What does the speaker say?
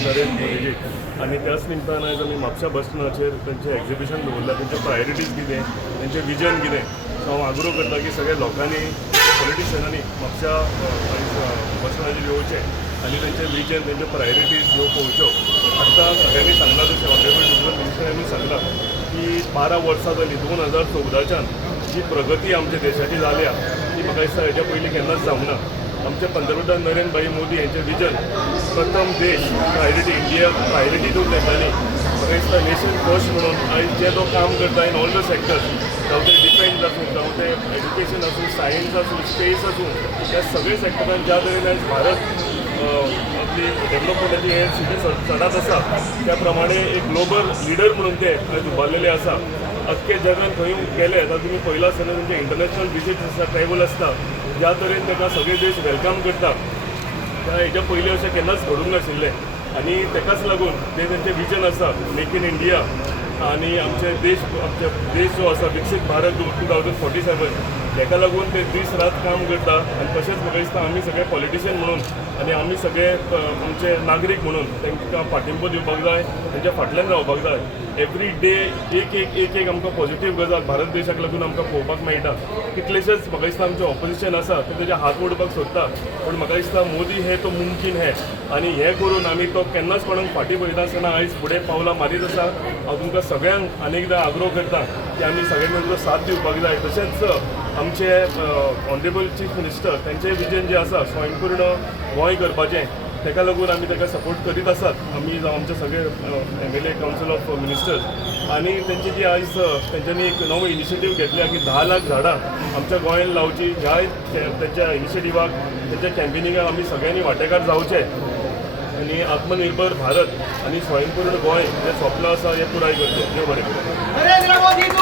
नरेंद्र मोदीजी आणि त्याच निमतान आयज आमी म्हापशा बस स्टँडाचेर तेंचें एक्झिबिशन दवरलां, तेंचे प्रायोरिटीज कितें, तेंचें विजन कितें. सो हांव आग्रो करता की सगळ्या लोकांनी पॉलिटिशियनांनी म्हापशा बस स्टँडाचेर येवचें आनी तेंचें विजन, तेंच्यो प्रायोरिटीज ह्यो पळोवच्यो. आतां सगळ्यांनी सांगलां तशें ऑनरेबल डिप्युटी मिनिस्टरांनी सांगलां की 12 वर्सां जालीं 2014च्यान जी प्रगती आमच्या देशाची जाल्या ती म्हाका दिसता हेच्या पयलीं केन्नाच जावंक ना. आमचे पंतप्रधान नरेंद्र भाई मोदी यांचे विजन प्रथम देश प्रायोरिटी इंडिया प्रायोरिटी दिवन येताली. म्हाका दिसता नेशन फर्स्ट म्हणून आयज जे तो काम करता इन ऑल द सेक्टर्स, जावं ते डिफेन्स आसूं, जावं ते एज्युकेशन आसूं, सायन्स आसूं, स्पेस आसूं, त्या सगळे सेक्टरान ज्या तरेन आयज भारत आपली डेव्हलपमेंटाची हे सिटी चढत आसा त्या प्रमाणे एक ग्लोबल लिडर म्हणून ते आयज उबारलेले आसा. अख्खे जगान खंय गेले जाल्यार तुमी पयला आसतना तुमचे इंटरनॅशनल विजीट आसता, ट्रॅव्हल आसता, ज्या तरेन ताका सगळे देश वेलकम करता त्या हेच्या पयलीं अशें केन्नाच घडूंक नाशिल्लें. आनी ताकाच लागून ते तेंचें विजन आसा मेक इन इंडिया आनी आमचे देश जो आसा विकसीत भारत 2047 ताका लागून ते दीस रात काम करता. आनी तशेंच म्हाका दिसता आमी सगळे पॉलिटिशियन म्हणून आनी आमी सगळे आमचे नागरीक म्हणून तांकां फाटिंबो दिवपाक जाय, तांच्या फाटल्यान रावपाक जाय. एवरी डे एक आमकां पॉझिटीव गजाल भारत देशाक लागून आमकां पळोवपाक मेळटा. कितलेशेच म्हाका दिसता आमचे ऑपोजिशन आसा ते तेजे हात ओडपाक सोदता, पूण म्हाका दिसता मोदी हे तो मुमकीन हे आनी हें करून आमी तो केन्नाच कोणाक फाटीं पळयता आसतना आयज फुडें पावलां मारीत आसा. हांव तुमकां सगळ्यांक आनीकदां आग्रो करता की आमी सगळ्यांनी तुमचो साथ दिवपाक जाय. तशेंच आमचे ऑनरेबल चीफ मिनिस्टर तेंचें विजन जें आसा स्वयंपूर्ण गोंय करपाचें ताका लागून आमी ताका सपोर्ट करीत आसात. आमी जावं आमचे सगळे MLA कावन्सिल ऑफ मिनिस्टर्स आनी तेंची जी आयज तेंच्यांनी एक नवो इनिशिएटीव घेतल्या की 10 लाख झाडां आमच्या गोंयांत लावची. ह्या तेंच्या इनिशिएटिवाक तेंच्या कॅम्पेनिंगाक आमी सगळ्यांनी वांटेकार जावचे आनी आत्मनिर्भर भारत आनी स्वयंपूर्ण गोंय जें स्वप्न आसा हें पुराय करचें. देव बरें करूं.